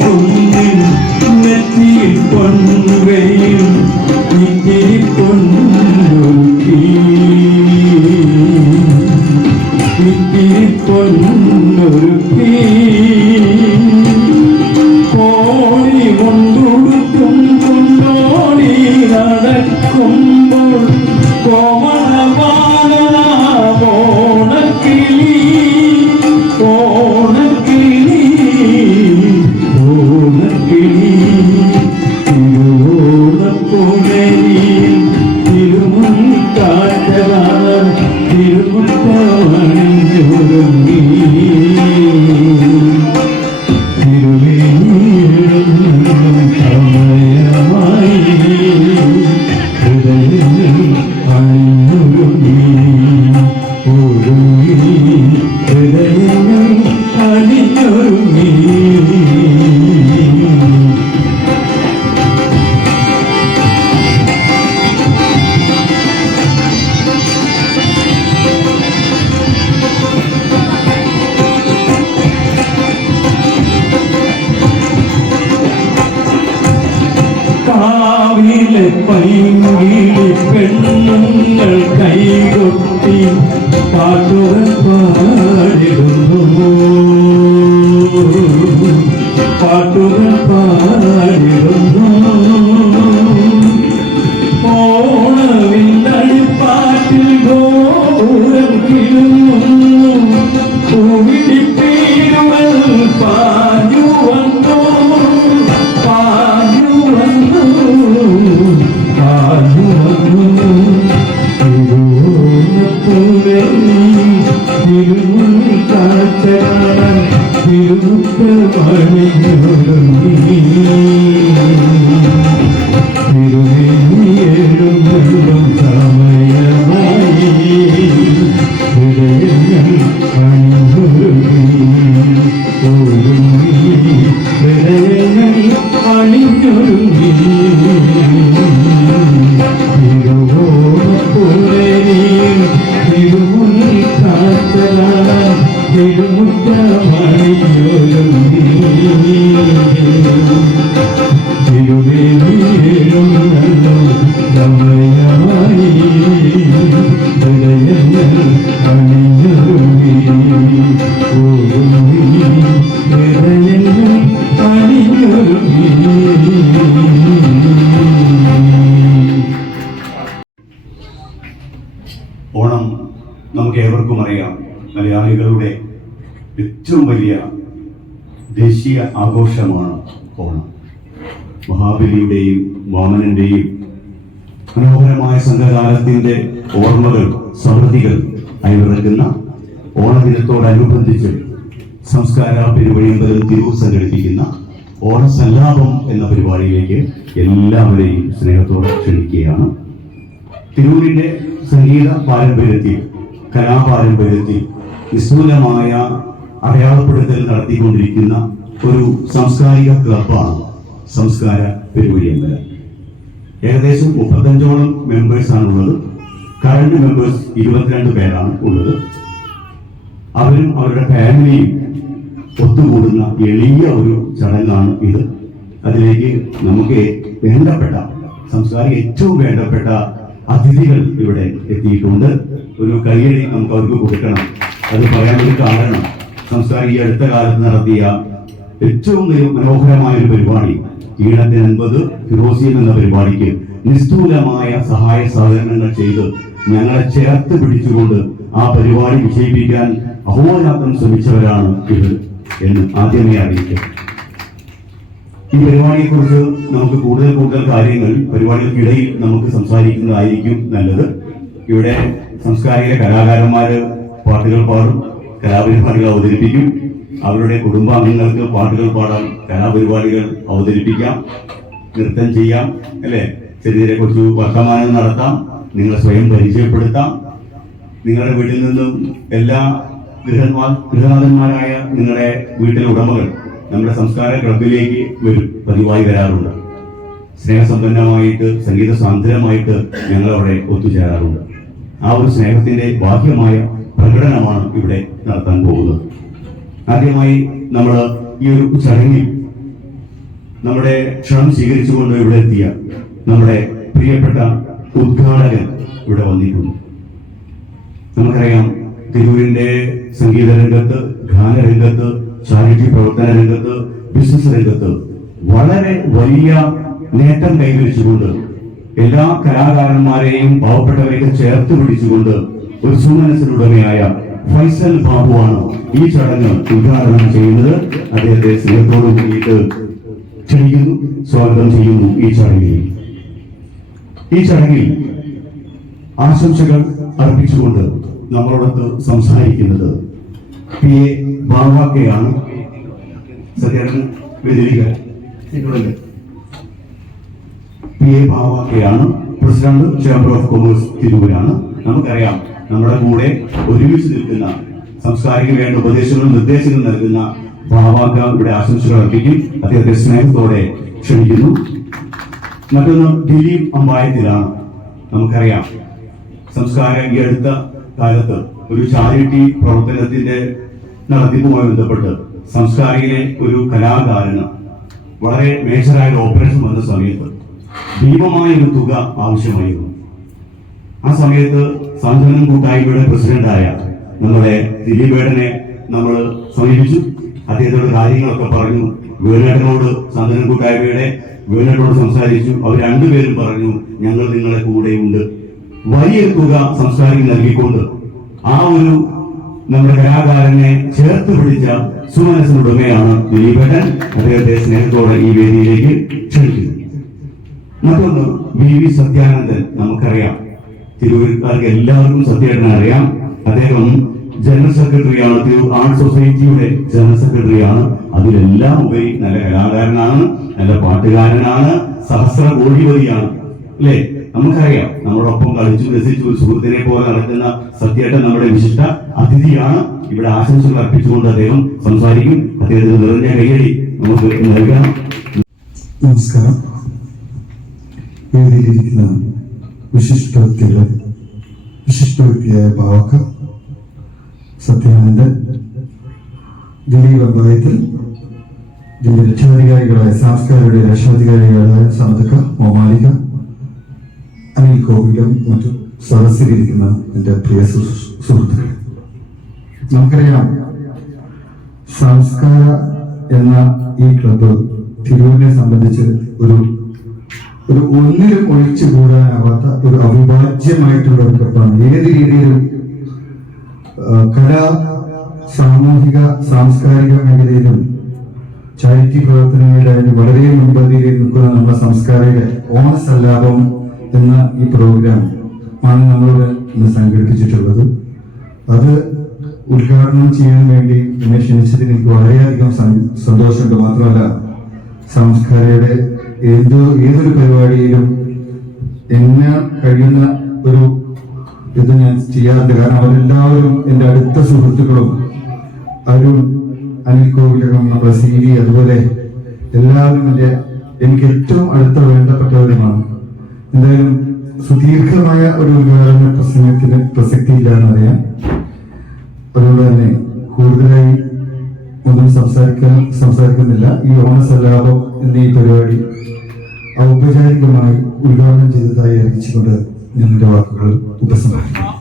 കുന്നിൻ നെറ്റിയിൽ പൊൻവെയിൽ ഇത്തിരി പൊന്നൊരുക്കി ഇത്തിരി പൊന്നൊരുക്കി കോടി കൊണ്ടുടുത്തും കൊണ്ടോടി നടക്കുമ്പോൾ കോമളവാനോണക്കിളി പൈങ്കിളി പെണ്ണുങ്ങൾ കൈകൊട്ടി പാട്ടുകൾ പാടിടുന്നു പാട്ടുകൾ പാടിടുന്നു ഓണവിന്നടിപ്പാട്ടിൽ ഗോപുരം കിളുന്നു പൂവിളിപ്പീരുകൾ പാഞ്ഞു വന്നു പാഞ്ഞു വന്നു ഓണം നമുക്ക് ഏവർക്കും അറിയാം, മലയാളികളുടെ ഏറ്റവും വലിയ ദേശീയ ആഘോഷമാണ് ഓണം. മഹാബലിയുടെയും വാമനന്റെയും മനോഹരമായ സംഘകാലത്തിന്റെ ഓർമ്മകൾ, സമൃദ്ധികൾ അയവിറക്കുന്ന ഓണദിനത്തോടനുബന്ധിച്ച് സംസ്കാര പെരുവഴിമ്പതിൽ തിരൂർ സംഘടിപ്പിക്കുന്ന ഓണസല്ലാപം എന്ന പരിപാടിയിലേക്ക് എല്ലാവരെയും സ്നേഹത്തോടെ ക്ഷണിക്കുകയാണ്. തിരൂരിന്റെ സംഗീത പാരമ്പര്യത്തിൽ, കലാപാരമ്പര്യത്തിൽ നിസ്തൂലമായ അടയാളപ്പെടുത്തൽ നടത്തിക്കൊണ്ടിരിക്കുന്ന ഒരു സാംസ്കാരിക ക്ലബാണ് സംസ്കാര പെരുവഴിയമ്പലം. ഏകദേശം 35ഓളം മെമ്പേഴ്സാണുള്ളത്. കറണ്ട് മെമ്പേഴ്സ് 22 പേരാണ് ഉള്ളത്. അവരും അവരുടെ ഫാമിലിയും ഒത്തുകൂടുന്ന എളിയ ഒരു ചടങ്ങാണ് ഇത്. അതിലേക്ക് നമുക്ക് വേണ്ടപ്പെട്ട സംസ്കാരിക ഏറ്റവും വേണ്ടപ്പെട്ട അതിഥികൾ ഇവിടെ എത്തിയിട്ടുണ്ട്. ഒരു കൈയടി നമുക്ക് അവർക്ക് കൊടുക്കണം. അത് പറയാനൊരു കാരണം, സംസ്കാരം ഈ അടുത്ത കാലത്ത് നടത്തിയ ഏറ്റവും മനോഹരമായ ഒരു പരിപാടി, ഈണത്തിന് 50 ഫിറോസിയം എന്ന പരിപാടിക്ക് നിസ്തൂലമായ സഹായ സഹകരണങ്ങൾ ചെയ്ത് ഞങ്ങളെ ചേർത്ത് പിടിച്ചുകൊണ്ട് ആ പരിപാടി വിജയിപ്പിക്കാൻ അഹോരാത്രം ശ്രമിച്ചവരാണ് ഇവർ എന്ന് ആദ്യമേ അറിയിക്കാം. ഈ പരിപാടിയെക്കുറിച്ച് നമുക്ക് കൂടുതൽ കാര്യങ്ങൾ പരിപാടികൾക്കിടയിൽ നമുക്ക് സംസാരിക്കുന്നതായിരിക്കും നല്ലത്. ഇവിടെ സാംസ്കാരിക കലാകാരന്മാര് പാട്ടുകൾ പാടും, കലാപരിപാടികൾ അവതരിപ്പിക്കും. അവരുടെ കുടുംബാംഗങ്ങൾക്ക് പാട്ടുകൾ പാടാം, കലാപരിപാടികൾ അവതരിപ്പിക്കാം, നൃത്തം ചെയ്യാം, അല്ലെ, ചെറിയ കുറച്ച് വർത്തമാനം നടത്താം, നിങ്ങളെ സ്വയം പരിചയപ്പെടുത്താം. നിങ്ങളുടെ വീട്ടിൽ നിന്നും എല്ലാ ഗൃഹനാഥന്മാരായ നിങ്ങളുടെ വീട്ടിലെ ഉടമകൾ നമ്മുടെ സംസ്കാര ക്ലബിലേക്ക് പതിവായി വരാറുണ്ട്. സ്നേഹസമ്പന്നമായിട്ട് സംഗീത സാന്ദ്രമായിട്ട് ഞങ്ങൾ അവിടെ ഒത്തുചേരാറുണ്ട്. ആ ഒരു സ്നേഹത്തിന്റെ ബാഹ്യമായ പ്രകടനമാണ് ഇവിടെ നടത്താൻ പോകുന്നത്. ആദ്യമായി നമ്മൾ ഈ ഒരു ചടങ്ങിൽ നമ്മുടെ ക്ഷണം സ്വീകരിച്ചുകൊണ്ട് ഇവിടെ എത്തിയ നമ്മുടെ പ്രിയപ്പെട്ട ഉദ്ഘാടകൻ ഇവിടെ വന്നിട്ടുണ്ട്. നമുക്കറിയാം, തിരൂരിന്റെ സംഗീത രംഗത്ത്, ഗാനരംഗത്ത്, ചാരിറ്റി പ്രവർത്തന രംഗത്ത്, ബിസിനസ് രംഗത്ത് വളരെ വലിയ നേട്ടം കൈവരിച്ചുകൊണ്ട് എല്ലാ കലാകാരന്മാരെയും പാവപ്പെട്ടവരെയൊക്കെ ചേർത്ത് പിടിച്ചുകൊണ്ട് ഒരു സുമനസ്സിനുടമയായ ഫൈസൽ ബാബുവാണ് ഈ ചടങ്ങ് ഉദ്ഘാടനം ചെയ്യുന്നത്. അദ്ദേഹത്തെ സ്നേഹത്തോടു കൂടിയിട്ട് ക്ഷണിക്കുന്നു, സ്വാഗതം ചെയ്യുന്നു. ഈ ചടങ്ങിൽ ആശംസകൾ അർപ്പിച്ചുകൊണ്ട് നമ്മളോടൊത്ത് സംസാരിക്കുന്നത് പി എ ബാവാക്കയാണ്. സത്യാഗ്രഹം പി എ ബാവാക്കയാണ്, പ്രസിഡന്റ് ചേംബർ ഓഫ് കൊമേഴ്സ് തിരൂരാണ്. നമുക്കറിയാം, നമ്മുടെ കൂടെ ഒരുമിച്ച് നിൽക്കുന്ന സാംസ്കാരിക വേണ്ട ഉപദേശങ്ങളും നിർദ്ദേശങ്ങളും നൽകുന്ന ബാവാക്ക ഇവിടെ ആശംസകൾ അർപ്പിക്കും. അദ്ദേഹത്തെ സ്നേഹത്തോടെ ക്ഷണിക്കുന്നു. മറ്റൊന്ന് ദിലീപ് അമ്പായത്തിലാണ്. നമുക്കറിയാം, സംസ്കാര ഈ അടുത്ത കാലത്ത് ഒരു ചാരിറ്റി പ്രവർത്തനത്തിന്റെ നടത്തിപ്പുമായി ബന്ധപ്പെട്ട് സംസ്കാരയിലെ ഒരു കലാകാരന് വളരെ മേജറായ ഓപ്പറേഷൻ വന്ന സമയത്ത് ഭീമമായ ഒരു തുക ആവശ്യമായിരുന്നു. ആ സമയത്ത് സാന്ത്വനം കൂട്ടായ്മയുടെ പ്രസിഡന്റായ നമ്മുടെ ദിലീപേട്ടനെ നമ്മൾ സമീപിച്ചു. അദ്ദേഹത്തോട് കാര്യങ്ങളൊക്കെ പറഞ്ഞു. വേണേട്ടനോട്, സാന്ത്വനം കൂട്ടായ്മയുടെ വേണേട്ടനോട് സംസാരിച്ചു. അവർ രണ്ടുപേരും പറഞ്ഞു, ഞങ്ങൾ നിങ്ങളെ കൂടെയുണ്ട്. വലിയ തുക സംസ്കാരം നൽകിക്കൊണ്ട് ആ ഒരു നമ്മുടെ കലാകാരനെ ചേർത്ത് പിടിച്ച സുമനസ്സിനുടമയാണ് ദിലീപേട്ടൻ. അദ്ദേഹത്തെ സ്നേഹത്തോടെ ഈ വേദിയിലേക്ക് ക്ഷണിക്കുന്നു. മറ്റൊന്ന് വി സത്യാനന്ദൻ. നമുക്കറിയാം, തിരൂർക്കാർക്ക് എല്ലാവർക്കും സത്യേട്ടനെ അറിയാം. അദ്ദേഹം ജനറൽ സെക്രട്ടറിയാണ്, തിരൂർ ആർട്ട് സൊസൈറ്റിയുടെ ജനറൽ സെക്രട്ടറിയാണ്. അതിലെല്ലാം ഉപരി നല്ല കലാകാരനാണ്, നല്ല പാട്ടുകാരനാണ്, സഹസ്ര കോടിപതിയാണ്, അല്ലേ? നമുക്കറിയാം, നമ്മളോടൊപ്പം കളിച്ചു രസിച്ചു ഒരു സുഹൃത്തിനെ പോലെ നടക്കുന്ന സത്യേട്ടൻ നമ്മുടെ വിശിഷ്ട അതിഥിയാണ്. ഇവിടെ ആശംസകൾ അർപ്പിച്ചുകൊണ്ട് അദ്ദേഹം സംസാരിക്കും. അദ്ദേഹത്തിന് നിറഞ്ഞ കയ്യടി നമുക്ക് നൽകാം. നമസ്കാരം. വേദിയിലിരിക്കുന്ന വിശിഷ്ട വ്യക്തിയായ ബാവാക്ക, സത്യാനന്ദൻ, ദിലീപ് അമ്പായത്തിൽ, ഇതിന്റെ രക്ഷാധികാരികളായ സാംസ്കാരിക രക്ഷാധികാരികളായ സമതക്ക, മോമാലിക, അനിൽ കോവിലും മറ്റു സദസ്സിലിരിക്കുന്ന എൻ്റെ പ്രിയ സുഹൃത്തുക്കൾ, നമുക്കറിയാം, സംസ്കാര എന്ന ഈ ക്ലബ്ബ് തിരൂരിനെ സംബന്ധിച്ച് ഒരു ഒന്നിലും ഒഴിച്ചു കൂടാനാവാത്ത ഒരു അവിഭാജ്യമായിട്ടുള്ള ഒരു ക്ലബ്ബാണ്. ഏത് രീതിയിലും കലാ, സാമൂഹിക, സാംസ്കാരിക മേഖലയിലും ചാരിറ്റി പ്രവർത്തനങ്ങളിലായാലും വളരെ മുൻപന്തിയിൽ നിൽക്കുന്ന നമ്മുടെ സംസ്കാരിക ഓണസല്ലാപം എന്ന ഈ പ്രോഗ്രാം ആണ് നമ്മളോട് ഇന്ന് സംഘടിപ്പിച്ചിട്ടുള്ളത്. അത് ഉദ്ഘാടനം ചെയ്യാൻ വേണ്ടി എന്നെ ക്ഷണിച്ചതിന് എനിക്ക് വളരെയധികം സന്തോഷമുണ്ട്. മാത്രമല്ല, സംസ്കാരയുടെ ഏതൊരു പരിപാടിയിലും എന്നെ കഴിയുന്ന ഒരു ഇത് ഞാൻ ചെയ്യാറുണ്ട്. കാരണം അവരെല്ലാവരും എൻ്റെ അടുത്ത സുഹൃത്തുക്കളും, അരുൺ, അനിൽ കോവിലകം, നമ്മുടെ CV, അതുപോലെ എല്ലാവരും എനിക്ക് ഏറ്റവും അടുത്ത വേണ്ടപ്പെട്ടവരുമാണ്. എന്തായാലും സുദീർഘമായ ഒരു ഉദ്ഘാടന പ്രസംഗത്തിന് പ്രസക്തിയില്ല എന്നറിയാം. അതുകൊണ്ട് തന്നെ കൂടുതലായി ഒന്നും സംസാരിക്കുന്നില്ല. ഈ ഓണസല്ലാപം എന്ന ഈ പരിപാടി ഔപചാരികമായി ഉദ്ഘാടനം ചെയ്തതായി അറിയിച്ചുകൊണ്ട് ഞാൻ എന്റെ വാക്കുകൾ ഉപസംഹരിക്കുന്നു.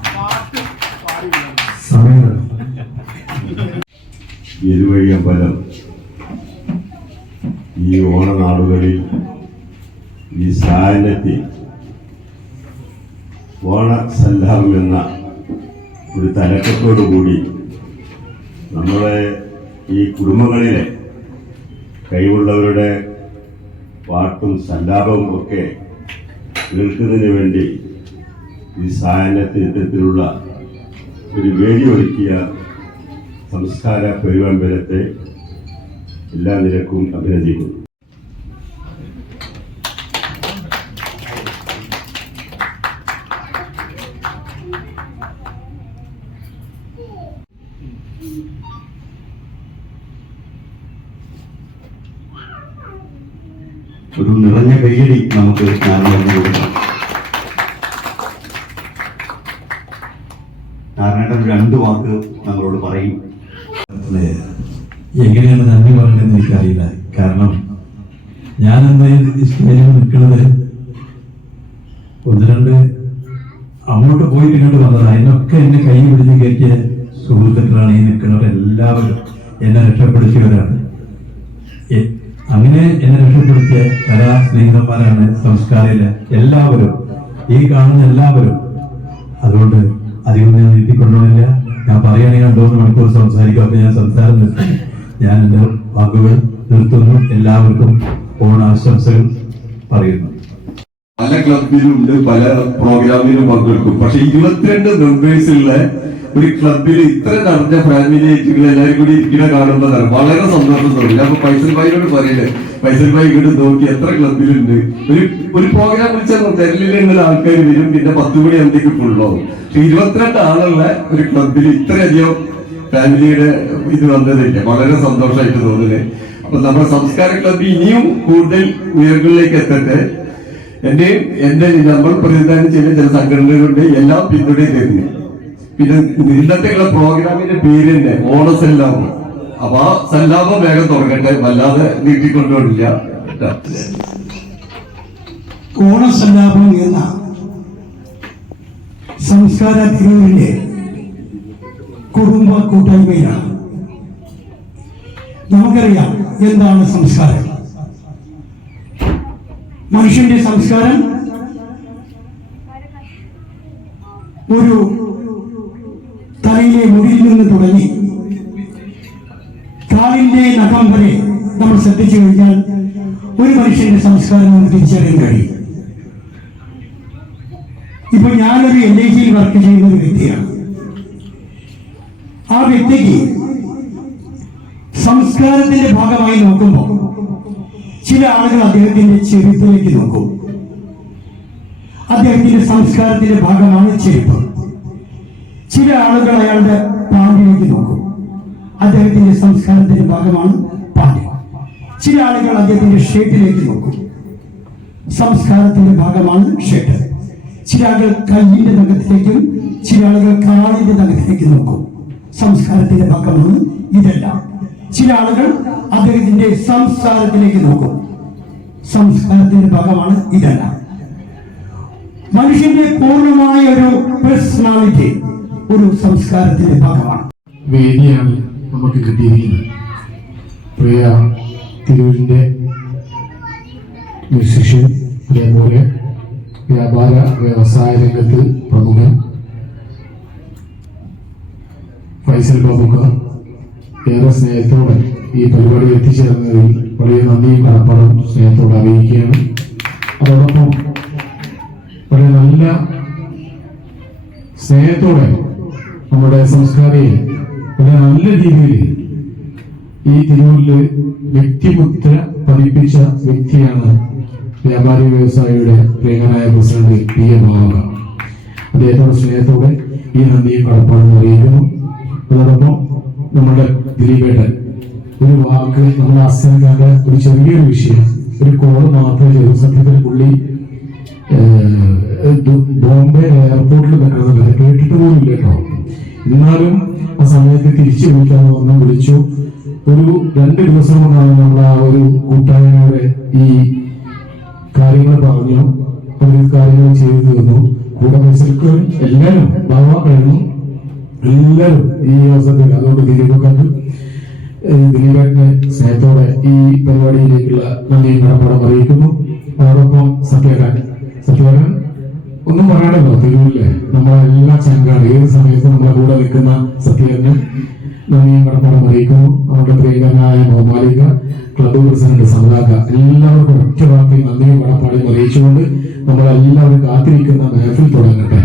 സമയമാണ്. ഇരുവഴി അമ്പലം ഈ ഓണനാടുകളിൽ ഈ സാന്നിധ്യം ഓണസല്ലാപം എന്ന ഒരു തലക്കെട്ടോടുകൂടി നമ്മളെ ഈ കുടുംബങ്ങളിലെ കഴിവുള്ളവരുടെ പാട്ടും സല്ലാപവും ഒക്കെ കേൾക്കുന്നതിന് വേണ്ടി ഈ സായാഹ്നത്തിന് ഇത്തരത്തിലുള്ള ഒരു വേദി ഒരുക്കിയ സംസ്കാര പെരുവമ്പലത്തെ എല്ലാ നിരക്കും അഭിനന്ദിക്കുന്നു. ഒരു നിറഞ്ഞ കയ്യടി നമുക്ക് നാരായണന് കൊടുക്കാം. നാരായണൻ രണ്ട് വാക്ക് നമ്മളോട് പറയും. എങ്ങനെയാണ് നന്ദി പറയണമെന്ന് എനിക്കറിയില്ല. കാരണം ഞാനെന്താ ഈ സ്റ്റേജിൽ നിൽക്കുന്നത് ഒന്ന് രണ്ട് അങ്ങോട്ട് പോയിട്ട് ഇങ്ങോട്ട് വന്നത്, അതിനൊക്കെ എന്നെ കൈ പിടിച്ച് കയറ്റിയ സുഹൃത്തുക്കളാണ് ഈ നിൽക്കുന്നവരെല്ലാവരും. എന്നെ രക്ഷപ്പെടുത്തിയവരാണ്. അങ്ങനെ എന്നെ രക്ഷപ്പെടുത്തിയ കലാ സ്നേഹിതന്മാരാണ് സംസ്കാരയിലെ എല്ലാവരും, ഈ കാണുന്ന എല്ലാവരും. അതുകൊണ്ട് അധികം ഞാൻ നീട്ടിക്കൊണ്ടുപോയില്ല. ഞാൻ പറയുകയാണെങ്കിൽ 2 മണിക്കൂർ സംസാരിക്കും. അപ്പൊ ഞാൻ സംസാരം നിർത്തി. ഞാൻ എൻ്റെ വാക്കുകൾ നിർത്തുന്നു. എല്ലാവർക്കും ഓണാശംസകൾ പറയുന്നു. പല ക്ലബിലുണ്ട്, പല പ്രോഗ്രാമിലും പങ്കെടുക്കും. പക്ഷെ 22 മെമ്പേഴ്സുള്ള ഒരു ക്ലബിൽ ഇത്ര നിറഞ്ഞ ഫാമിലി ആയിട്ടുകൾ എല്ലാവരും കൂടി ഇരിക്കുന്ന കാണുമ്പോഴാണ് വളരെ സന്തോഷം തോന്നില്ല. അപ്പൊ ഫൈസൽ ഭായിനോട് പറയില്ലേ, ഫൈസൽ ഭായി ഇങ്ങോട്ട് നോക്കി എത്ര ക്ലബിലുണ്ട്. ഒരു പ്രോഗ്രാം വെച്ചാൽ തെരലിലുള്ള ആൾക്കാർ വരും, പിന്നെ 10 മണി എന്തൊക്കെ ഫുള്ളാവും. 22 ആളുള്ള ഒരു ക്ലബിൽ ഇത്രയധികം ഫാമിലിയുടെ ഇത് വന്നതില്ല, വളരെ സന്തോഷമായിട്ട് തോന്നുന്നത്. അപ്പൊ നമ്മുടെ സംസ്കാര ക്ലബ് ഇനിയും കൂടുതൽ ഉയരങ്ങളിലേക്ക് എത്തട്ടെ. എന്റെ നമ്മൾ പ്രതിനിധാനം ചെയ്യുന്ന ചില സംഘടനകളുണ്ട്, എല്ലാം പിന്തുണയും തരുന്നു. പിന്നെ ഇന്നത്തെ പ്രോഗ്രാമിന്റെ പേര് തന്നെ ഓണസല്ലാപം. അപ്പൊ ആ സല്ലാപം വേഗം തുടങ്ങട്ടെ, വല്ലാതെ നീട്ടിക്കൊണ്ടുപോയില്ല. ഓണസല്ലാപം എന്ന സംസ്കാര തിരുവിന്റെ കുടുംബ കൂട്ടായ്മയിലാണ്. നമുക്കറിയാം എന്താണ് സംസ്കാരം. മനുഷ്യന്റെ സംസ്കാരം ഒരു തലയിലെ മുടിയിൽ നിന്ന് തുടങ്ങി കാലിന്റെ നഖം വരെ നമ്മൾ ശ്രദ്ധിച്ചു കഴിഞ്ഞാൽ ഒരു മനുഷ്യന്റെ സംസ്കാരം നമുക്ക് തിരിച്ചറിയാൻ കഴിയും. ഇപ്പൊ ഞാനൊരു LICയിൽ വർക്ക് ചെയ്യുന്ന ഒരു വ്യക്തിയാണ്. ആ വ്യക്തിക്ക് സംസ്കാരത്തിന്റെ ഭാഗമായി നോക്കുമ്പോൾ ചില ആളുകൾ അദ്ദേഹത്തിന്റെ ചെരുപ്പിലേക്ക് നോക്കും. അദ്ദേഹത്തിന്റെ സംസ്കാരത്തിന്റെ ഭാഗമാണ് ചെരുപ്പ്. ചില ആളുകൾ അയാളുടെ പാൻറിലേക്ക് നോക്കും. അദ്ദേഹത്തിന്റെ സംസ്കാരത്തിന്റെ ഭാഗമാണ് പാൻറ്. ചില ആളുകൾ അദ്ദേഹത്തിന്റെ ഷർട്ടിലേക്ക് നോക്കും. സംസ്കാരത്തിന്റെ ഭാഗമാണ് ഷർട്ട്. ചില ആളുകൾ കയ്യിന്റെ നഖത്തിലേക്കും ചില ആളുകൾ കാലിന്റെ നഖത്തിലേക്ക് നോക്കും. സംസ്കാരത്തിന്റെ ഭാഗമാണ് ഇതെല്ലാം. ചില ആളുകൾ അദ്ദേഹത്തിന്റെ സംസ്കാരത്തിലേക്ക് നോക്കും. സംസ്കാരത്തിന്റെ ഭാഗമാണ് ഇതെല്ലാം. മനുഷ്യന്റെ പൂർണ്ണമായ ഒരു പേഴ്സണാലിറ്റി ഒരു സംസ്കാരത്തിന്റെ ഭാഗമാണ്. വേദിയാണ് നമുക്ക് കിട്ടിയിരിക്കുന്നത്. പ്രിയ തിരൂരിന്റെ മ്യൂസിഷ്യൻ, അതേപോലെ വ്യാപാര വ്യവസായ രംഗത്ത് പ്രമുഖൻ ഫൈസൽ ബാബുക്ക ഏറെ സ്നേഹത്തോടെ ഈ പരിപാടി എത്തിച്ചേർന്നതിൽ വലിയ നന്ദിയും കടപ്പാടും സ്നേഹത്തോടെ അറിയിക്കുകയാണ്. അതോടൊപ്പം വളരെ നല്ല സ്നേഹത്തോടെ നമ്മുടെ സംസ്കാരയെ വളരെ നല്ല രീതിയിൽ ഈ തിരൂരില് വ്യക്തിമുദ്ര പതിപ്പിച്ച വ്യക്തിയാണ് വ്യാപാരി വ്യവസായിയുടെ പ്രിയങ്കനായ പ്രസിഡന്റ് PM ബാബുക്ക. അദ്ദേഹത്തോടെ സ്നേഹത്തോടെ ഈ നന്ദിയും കടപ്പാടും അറിയിക്കുന്നു. അതോടൊപ്പം നമ്മുടെ ദിലീപേട്ടൻ ഒരു വാക്ക്, നമ്മുടെ അസംഖ്യാന്റെ ഒരു ചെറിയൊരു വിഷയം, ഒരു കോള് മാത്രമേ ചെയ്തു. സത്യത്തിൽ പുള്ളി ബോംബെ എയർപോർട്ടിൽ നിൽക്കുന്നില്ല, കേട്ടിട്ട് പോലും ഇല്ല കേട്ടോ. എന്നാലും ആ സമയത്ത് തിരിച്ചു വിളിക്കാന്ന് പറഞ്ഞു, വിളിച്ചു. ഒരു 2 ദിവസം കൊണ്ടാണ് നമ്മൾ ആ ഒരു കൂട്ടായ്മയുടെ ഈ കാര്യങ്ങൾ പറഞ്ഞു, അവർ കാര്യങ്ങൾ ചെയ്തു തീർന്നു. കൂടെ മത്സരിക്കും എല്ലാവരും ബാബ കഴിഞ്ഞു, എല്ലാവരും ഈ അവസരത്തിൽ. അതുകൊണ്ട് ദിലീപേട്ടനെ സ്നേഹത്തോടെ ഈ പരിപാടിയിലേക്കുള്ള നന്ദിയും കടപ്പാടും അറിയിക്കുന്നു. അതോടൊപ്പം സത്യാഗ്രഹൻ ഒന്നും പറയാനല്ലോ. തിരൂരിലെ നമ്മളെല്ലാ ചങ്കാണ്, ഏത് സമയത്തും നമ്മളെ കൂടെ നിൽക്കുന്ന സത്യന് നന്ദിയും കടപ്പാടും അറിയിക്കുന്നു. നമ്മുടെ പ്രിയങ്കരനായ ബഹുമാനിക ക്ലബ് പ്രസിഡന്റ് സമുദായ എല്ലാവർക്കും ഒറ്റ വാക്കിൽ നന്ദിയും കടപ്പാടും അറിയിച്ചുകൊണ്ട് നമ്മളെല്ലാവരും കാത്തിരിക്കുന്ന മഹഫിൽ തുടങ്ങട്ടെ.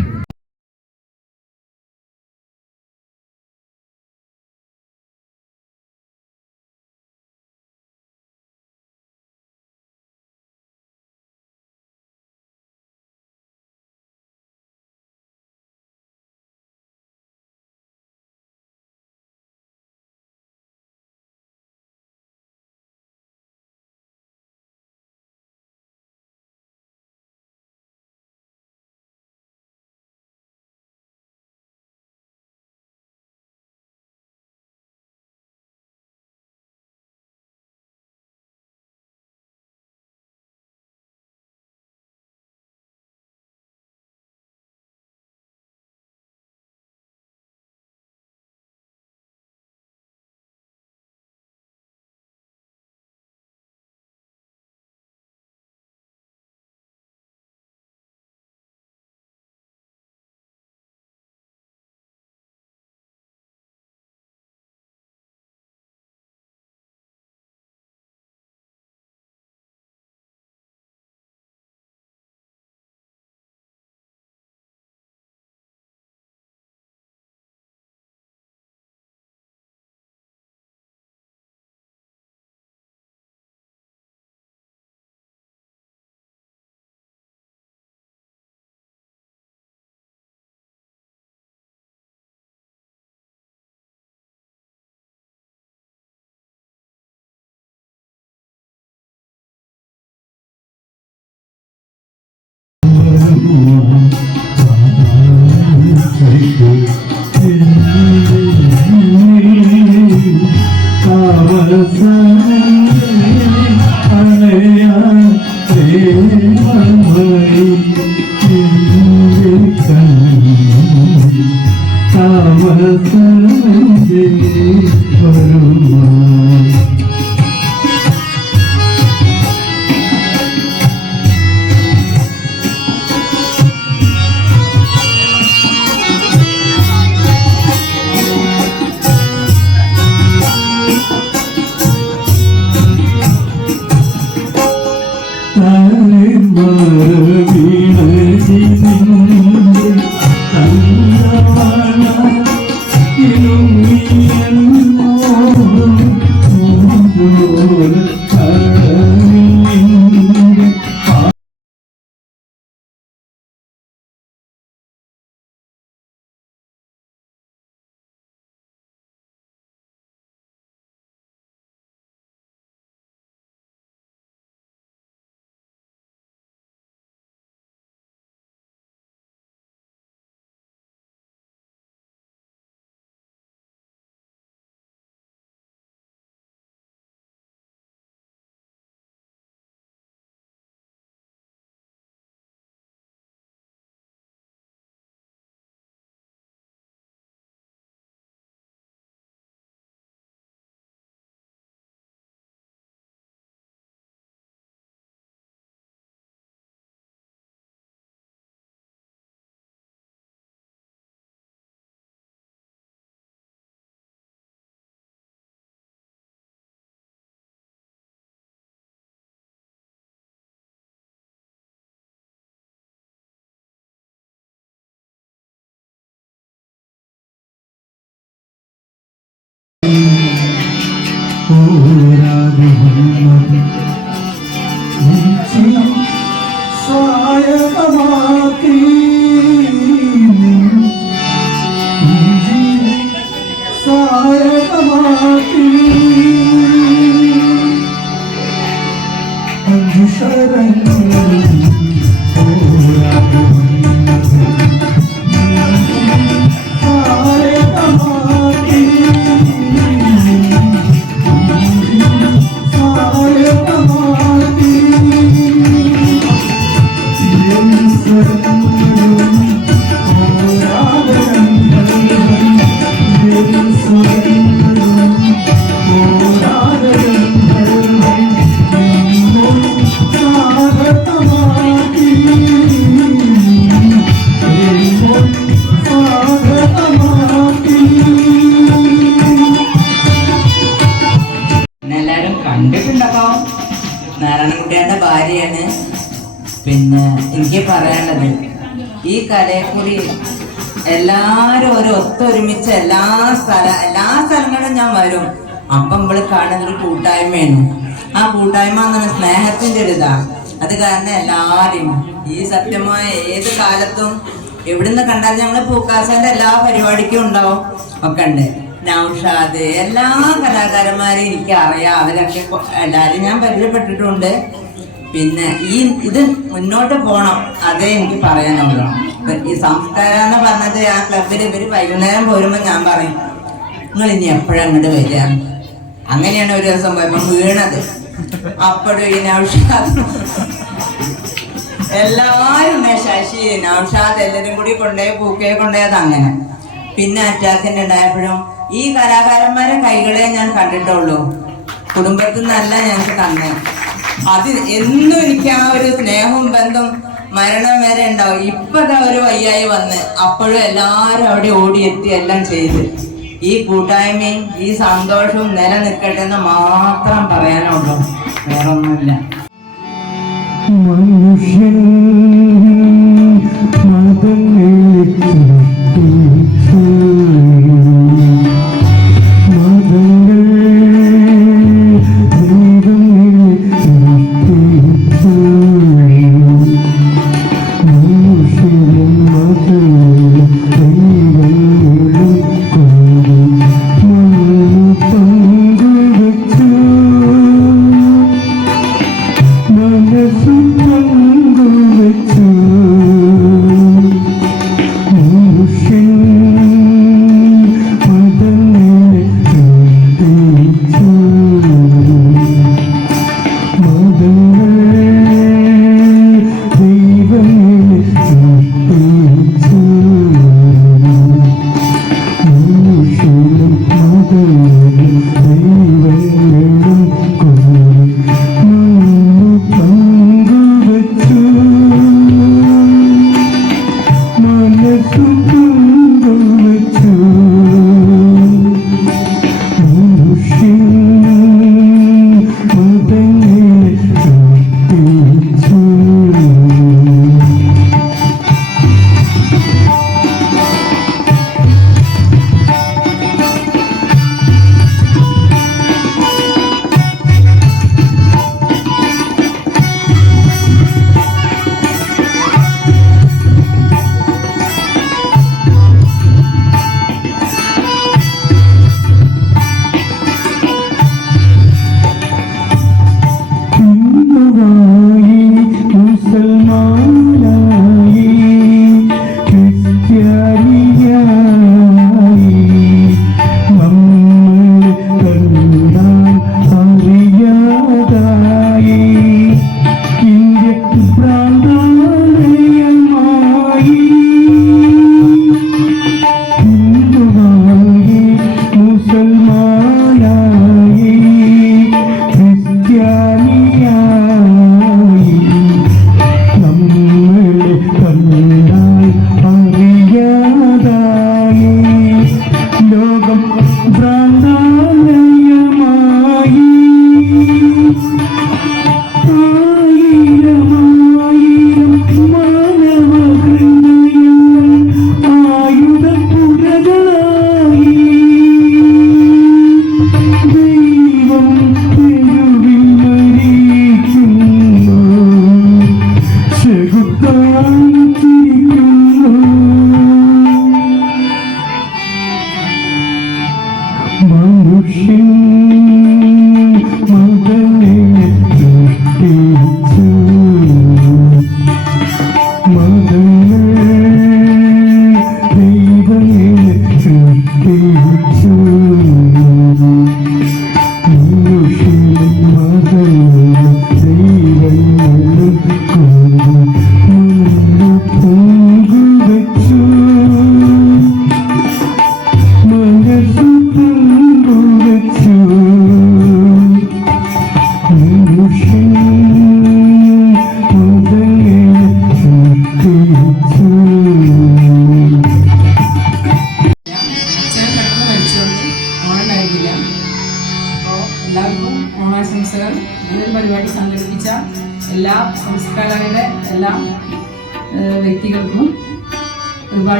Come on. എനിക്ക് പറയാനുള്ളത് ഈ കലയെ കൂടി എല്ലാരും ഒരു ഒത്തൊരുമിച്ച് എല്ലാ സ്ഥലങ്ങളിലും ഞാൻ വരും. അപ്പം ഇവിടെ കാണുന്ന ഒരു കൂട്ടായ്മയാണ്. ആ കൂട്ടായ്മ എന്ന് പറഞ്ഞാൽ സ്നേഹത്തിന്റെ ഒരു ഇതാ. അത് കാരണം എല്ലാരും ഈ സത്യമായ ഏത് കാലത്തും എവിടുന്ന് കണ്ടാൽ ഞങ്ങള് പൂക്കാസന്റെ എല്ലാ പരിപാടിക്കും ഉണ്ടാവും ഒക്കെ ഉണ്ട്. നൗഷാദ് എല്ലാ കലാകാരന്മാരെയും എനിക്ക് അറിയാം. അവരൊക്കെ എല്ലാരും ഞാൻ പരിചയപ്പെട്ടിട്ടുണ്ട്. പിന്നെ ഇത് മുന്നോട്ട് പോണം, അതേ എനിക്ക് പറയാനുള്ളൂ. ഈ സംസ്കാരം എന്ന് പറഞ്ഞത് ആ ക്ലബിൽ ഇവര് വൈകുന്നേരം പോരുമ്പോ ഞാൻ പറയും, നിങ്ങൾ ഇനി എപ്പോഴും അങ്ങോട്ട് വരിക. അങ്ങനെയാണ് ഒരു ദിവസം പോയപ്പോ വീണത്. അപ്പോഴും ഈ നൗഷാദ് എല്ലാരും ശശി നൗഷാദ് എല്ലാരും കൂടി കൊണ്ടുപോയി പൂക്കയെ കൊണ്ടുപോയത് അങ്ങനെ. പിന്നെ അറ്റാക്കിന്റെ ഉണ്ടായപ്പോഴും ഈ കലാകാരന്മാരെ കൈകളെ ഞാൻ കണ്ടിട്ടുള്ളൂ. കുടുംബത്തിൽ നിന്നല്ല ഞങ്ങൾക്ക് തന്നെ. അത് എന്നും എനിക്ക് ആ ഒരു സ്നേഹവും ബന്ധം മരണം വരെ ഉണ്ടാവും. ഇപ്പതാ ഒരു വയ്യായി വന്ന് അപ്പോഴും എല്ലാരും അവിടെ ഓടിയെത്തി എല്ലാം ചെയ്ത് ഈ കൂട്ടായ്മയും ഈ സന്തോഷവും നിലനിൽക്കട്ടെ എന്ന് മാത്രം പറയാനുള്ളൂ, വേറൊന്നുമില്ല. മനുഷ്യൻ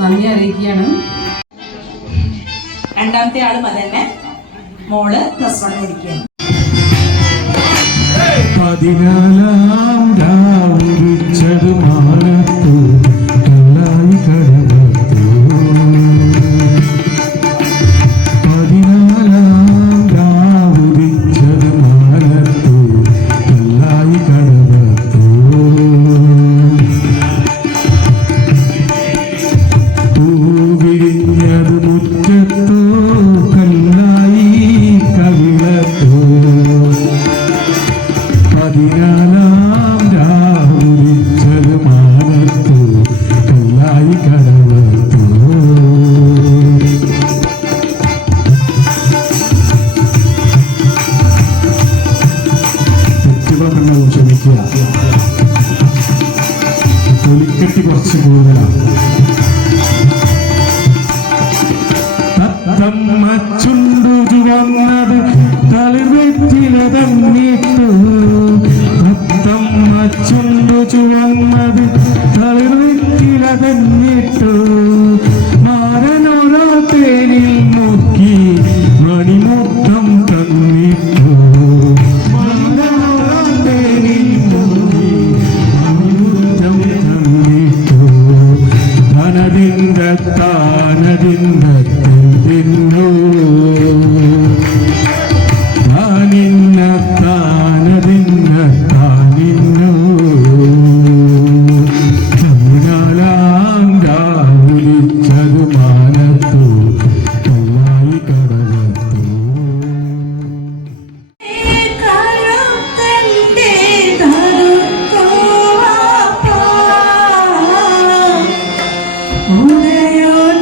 നന്ദി അറിയിക്കുകയാണ്. രണ്ടാമത്തെ ആളും അതന്നെ, മോള് +1 പഠിക്കുകയാണ്. 14 രാവുരിച്ചത് മാനത്തു കല്ലായി കടവത്തു 14 രാവുരിച്ചത് മാനത്തു കല്ലായി കടവത്തു പൂവിരിഞ്ഞത് മുറ്റത്തു കല്ലായി കവിളത്തു 14 രാവുരിച്ചത് മാനത്തു കല്ലായി കടവത്തു തെറ്റുകളെന്ന് ക്ഷമിക്കുക. തൊലിക്കെട്ടി കുറച്ച് കൂടുതലാണ്. തത്തമ്മ ചുണ്ടു ചുവന്നത് തളിർവെറ്റില തന്നിട്ടു തത്തമ്മ ചുണ്ടു ചുവന്നത് തളിർവെറ്റില തന്നിട്ടു മാരനോരോ തേനിൽ മുക്കി മണിമുത്തം തന്നിട്ടു മാരനോരോ തേനിൽ മുക്കി മണിമുത്തം തന്നിട്ടു തനതിന്റെ താനതിന്റെ തിന്നു താനിന്ന താനതിന്ന താനിന്നു 14 രാവുരിച്ചത് മാനത്തു കല്ലായി കടവത്തു ഉദയോൻ